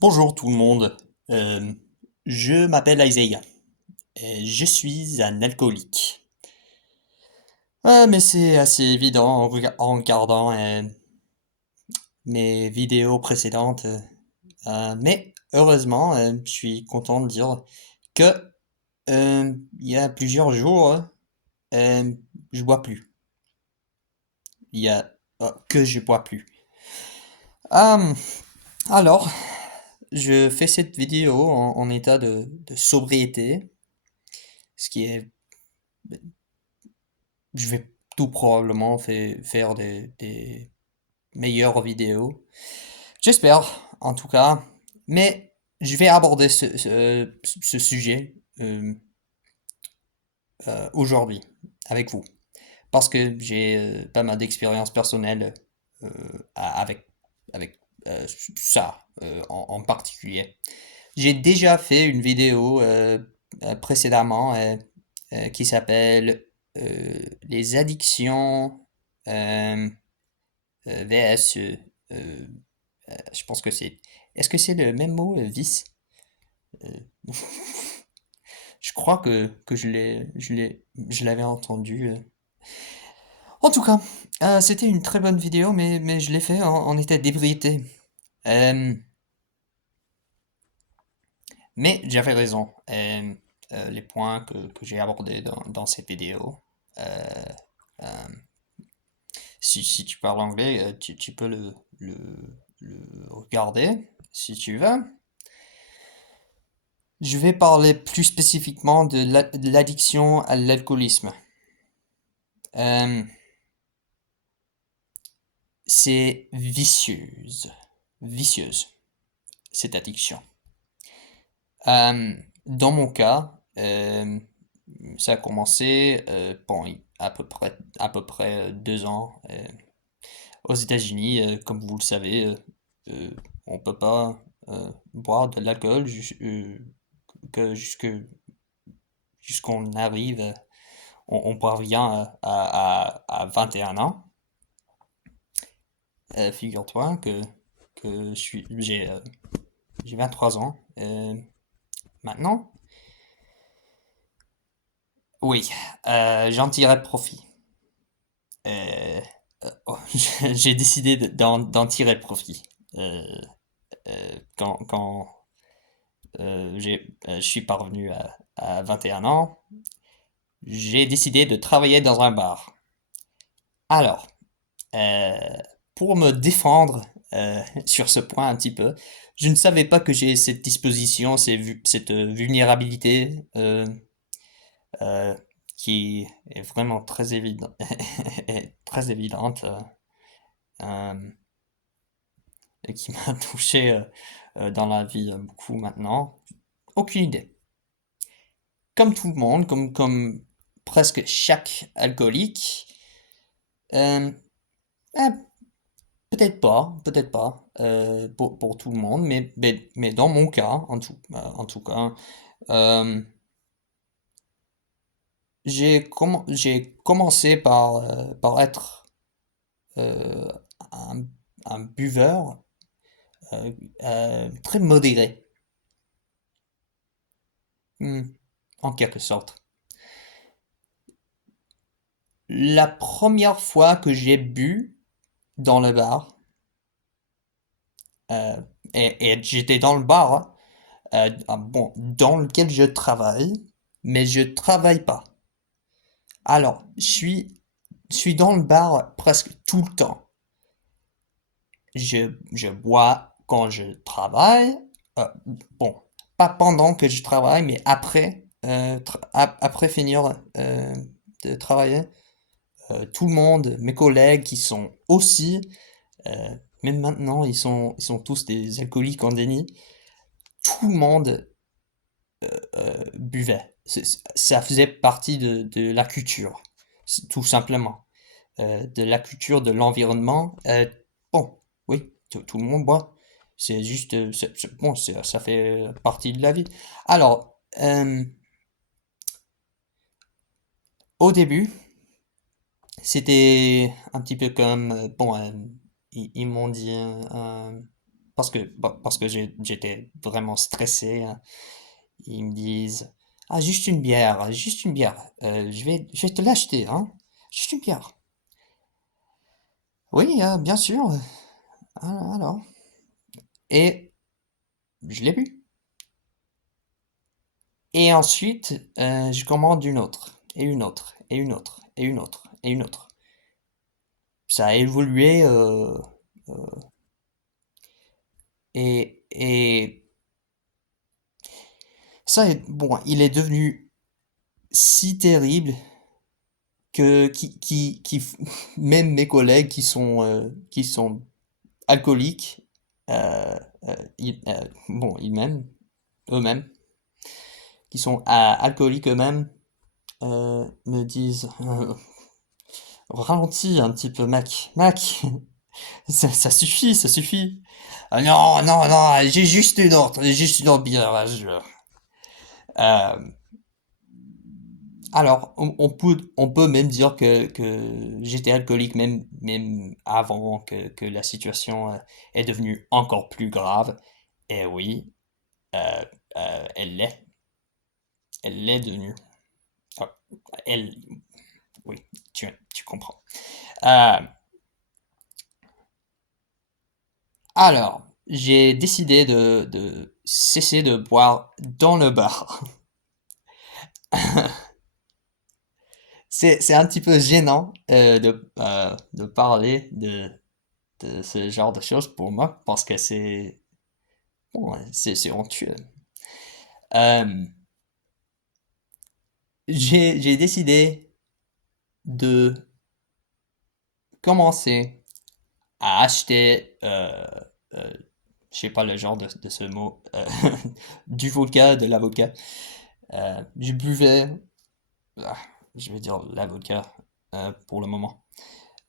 Bonjour tout le monde. Euh, je m'appelle Isaiah. Et je suis un alcoolique. Mais c'est assez évident en regardant mes vidéos précédentes. Mais heureusement, je suis content de dire que il y a plusieurs jours, euh, je bois plus. Il y a que je bois plus. Euh, alors, je fais cette vidéo en état de sobriété, ce qui est je vais tout probablement faire des meilleures vidéos. J'espère, en tout cas. Mais je vais aborder ce sujet aujourd'hui avec vous. Parce que j'ai pas mal d'expérience personnelle euh, avec, avec ça en particulier. J'ai déjà fait une vidéo précédemment qui s'appelle Les addictions euh, vs. euh, je pense que c'est. Est-ce que c'est le même mot, vice? Euh, je crois que je l'avais entendu. En tout cas, c'était une très bonne vidéo, mais je l'ai fait en état d'ébriété. Euh, mais j'avais raison. Les points que j'ai abordés dans cette vidéo. euh, euh, si tu parles anglais, tu peux le regarder si tu veux. Je vais parler plus spécifiquement de l'addiction à l'alcoolisme. Euh, c'est vicieuse, cette addiction. Dans mon cas, ça a commencé bon, à peu près 2 ans aux États-Unis. Comme vous le savez, on peut pas boire de l'alcool que jusqu'on arrive, on parvient à 21 ans. Figure-toi que j'ai 23 ans maintenant. Oui, j'en tirerai profit. Euh, oh, j'ai décidé d'en tirer profit. Euh, quand je suis parvenu à 21 ans, j'ai décidé de travailler dans un bar. Alors, euh, pour me défendre sur ce point un petit peu, je ne savais pas que j'ai cette disposition, cette vulnérabilité euh, qui est vraiment très très évidente euh, et qui m'a touché dans la vie beaucoup maintenant. Aucune idée. Comme tout le monde, comme presque chaque alcoolique, euh, eh, peut-être pas pour tout le monde, mais dans mon cas, en tout cas, euh, j'ai commencé par être euh, un, un buveur très modéré, hmm, en quelque sorte. La première fois que j'ai bu dans le bar, euh, et j'étais dans le bar, hein, bon, dans lequel je travaille, mais je travaille pas. Alors, je suis dans le bar presque tout le temps. Je bois quand je travaille. Euh, bon, pas pendant que je travaille, mais après, après finir de travailler. Tout le monde, mes collègues qui sont aussi, euh, même maintenant, ils sont tous des alcooliques en déni. Tout le monde buvait. Ça faisait partie de la culture, tout simplement. De la culture, de l'environnement. Bon, oui, tout le monde boit. C'est juste, bon, ça fait partie de la vie. Alors, au début, c'était un petit peu comme, bon, ils m'ont dit, parce que j'étais vraiment stressé, hein. Ils me disent, ah, juste une bière, juste une bière. Je vais te l'acheter, hein. Juste une bière. Oui, bien sûr. Alors. Et je l'ai bu. Et ensuite, je commande une autre, et une autre, et une autre, et une autre, et une autre. Ça a évolué, et ça, bon, il est devenu si terrible que même mes collègues qui sont alcooliques, euh, bon, eux-mêmes, qui sont alcooliques eux-mêmes, me disent ralentis un petit peu, mec, mec, ça suffit, ça suffit. Ah non, non, non, j'ai juste une autre bière, là, Euh, alors, on peut même dire que j'étais alcoolique même avant que la situation est devenue encore plus grave. Et oui, euh, elle l'est. Elle l'est devenue. Ah, elle, oui, tu comprends. Euh, alors, j'ai décidé de cesser de boire dans le bar. C'est un petit peu gênant de parler de ce genre de choses pour moi parce que bon, c'est honteux. Euh, j'ai décidé de commencer à acheter, euh, je sais pas le genre de ce mot, du vodka, de l'avocat. Je buvais, ah, je vais dire l'avocat pour le moment.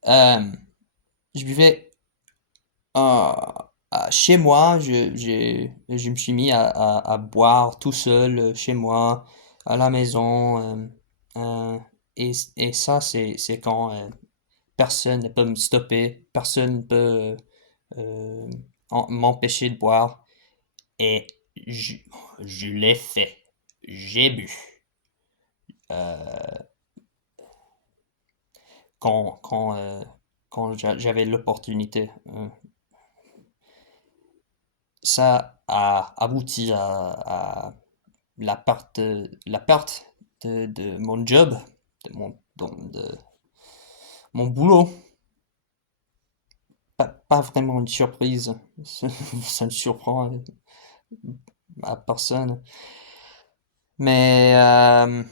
Euh, je buvais chez moi, je me suis mis à boire tout seul chez moi, à la maison. Et ça, c'est quand personne ne peut me stopper, personne ne peut euh, m'empêcher de boire. Et je, je l'ai fait. J'ai bu. Euh, quand, quand, euh, quand j'avais l'opportunité. Ça a abouti à la perte de mon job, de mon boulot. Pas vraiment une surprise. Ça ne surprend à personne. Mais, euh,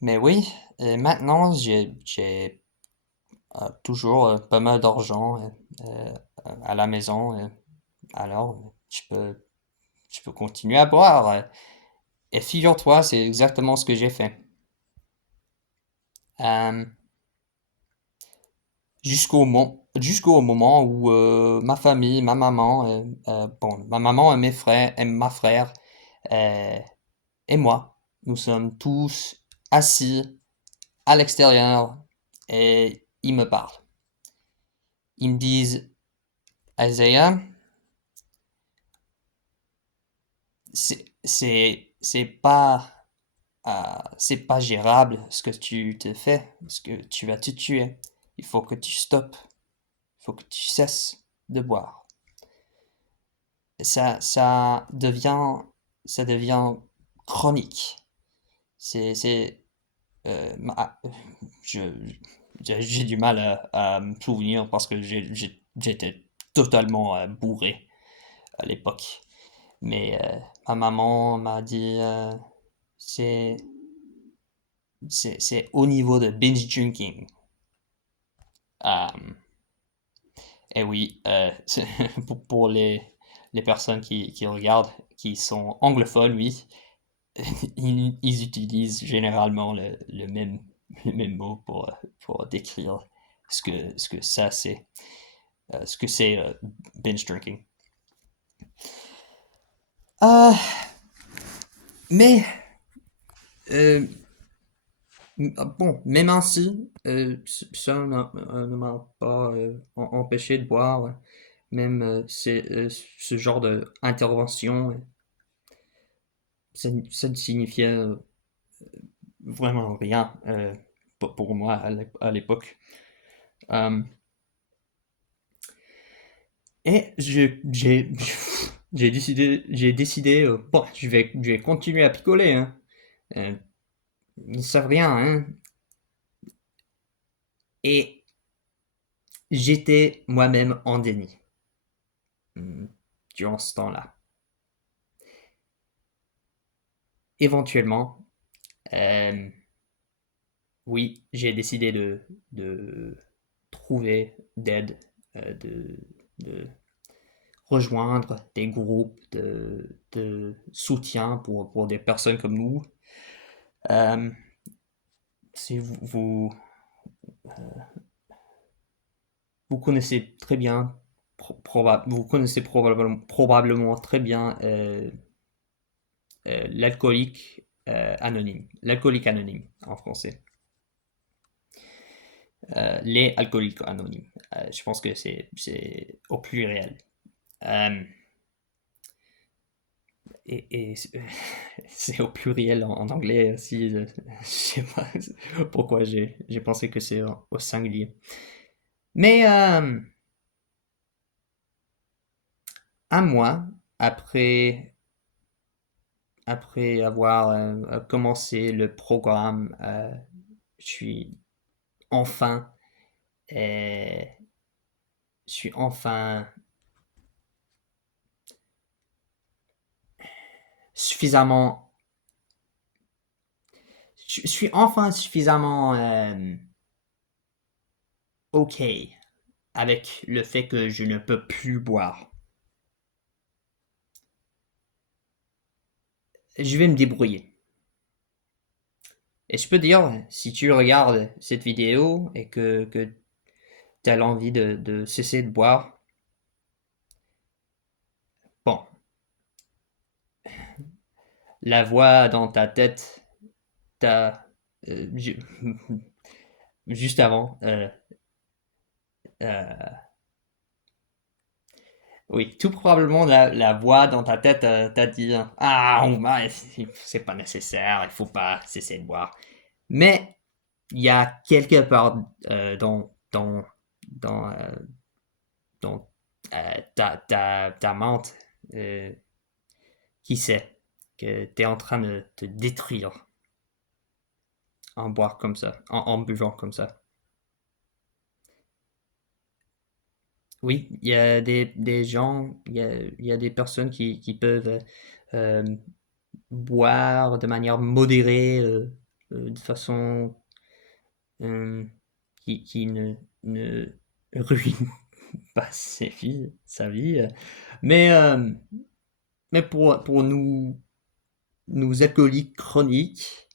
mais oui, et maintenant j'ai toujours pas mal d'argent euh, à la maison. Alors, je peux continuer à boire. Et figure-toi, c'est exactement ce que j'ai fait. Euh, jusqu'au moment où ma famille, ma maman, bon, ma maman et mes frères, et ma frère euh, et moi, nous sommes tous assis à l'extérieur et ils me parlent. Ils me disent, Isaiah, c'est pas gérable ce que tu te fais, parce que tu vas te tuer. Il faut que tu stoppes, il faut que tu cesses de boire. Ça ça devient chronique. C'est, ma- je, j'ai du mal à me souvenir parce que j'étais totalement bourré à l'époque. Mais ma maman m'a dit, c'est, c'est au niveau de binge drinking. Euh, et oui, pour les personnes qui regardent, qui sont anglophones, oui, ils utilisent généralement le même mot pour décrire ce que ça c'est, ce que c'est binge drinking. Euh, mais, euh, bon, même ainsi, ça ne m'a pas empêché de boire. même ce genre d'intervention, ça ne signifiait vraiment rien pour moi à l'époque. Euh, et j'ai décidé, bon, je vais continuer à picoler, hein. Euh, Ils ne savent rien, hein. Et j'étais moi-même en déni hmm, durant ce temps-là. Éventuellement, euh, oui, j'ai décidé de trouver d'aide, de rejoindre des groupes de soutien pour des personnes comme nous. Euh, si vous connaissez très bien, vous connaissez probablement très bien l'alcoolique anonyme en français. Les alcooliques anonymes. Je pense que c'est au pluriel. Euh, et c'est au pluriel en anglais aussi. Je sais pas pourquoi j'ai pensé que c'est au singulier. Mais un mois après, après avoir commencé le programme, je suis enfin, euh, je suis enfin suffisamment, je suis enfin suffisamment ok avec le fait que je ne peux plus boire. Je vais me débrouiller. Et je peux dire, si tu regardes cette vidéo et que tu as l'envie de cesser de boire, bon, la voix dans ta tête t'a juste avant, euh, oui, tout probablement la voix dans ta tête t'a dit ah c'est pas nécessaire, il faut pas cesser de boire. Mais il y a quelque part dans, dans ta mente euh, qui sait que tu es en train de te détruire en boire comme ça, en buvant comme ça. Oui, il y a des gens, il y a des personnes qui peuvent euh, boire de manière modérée, de façon euh, qui ne ruine pas sa vie. Mais, euh, mais pour nous alcooliques chroniques,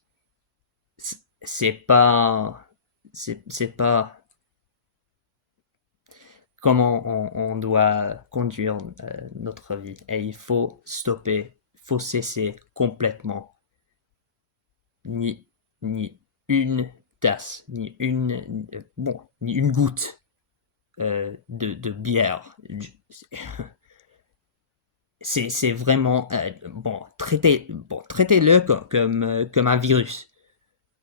c'est pas, c'est pas comment on doit conduire notre vie. Et il faut stopper, il faut cesser complètement. Ni, ni une tasse, ni une goutte de bière. C'est vraiment bon, traitez-le comme un virus.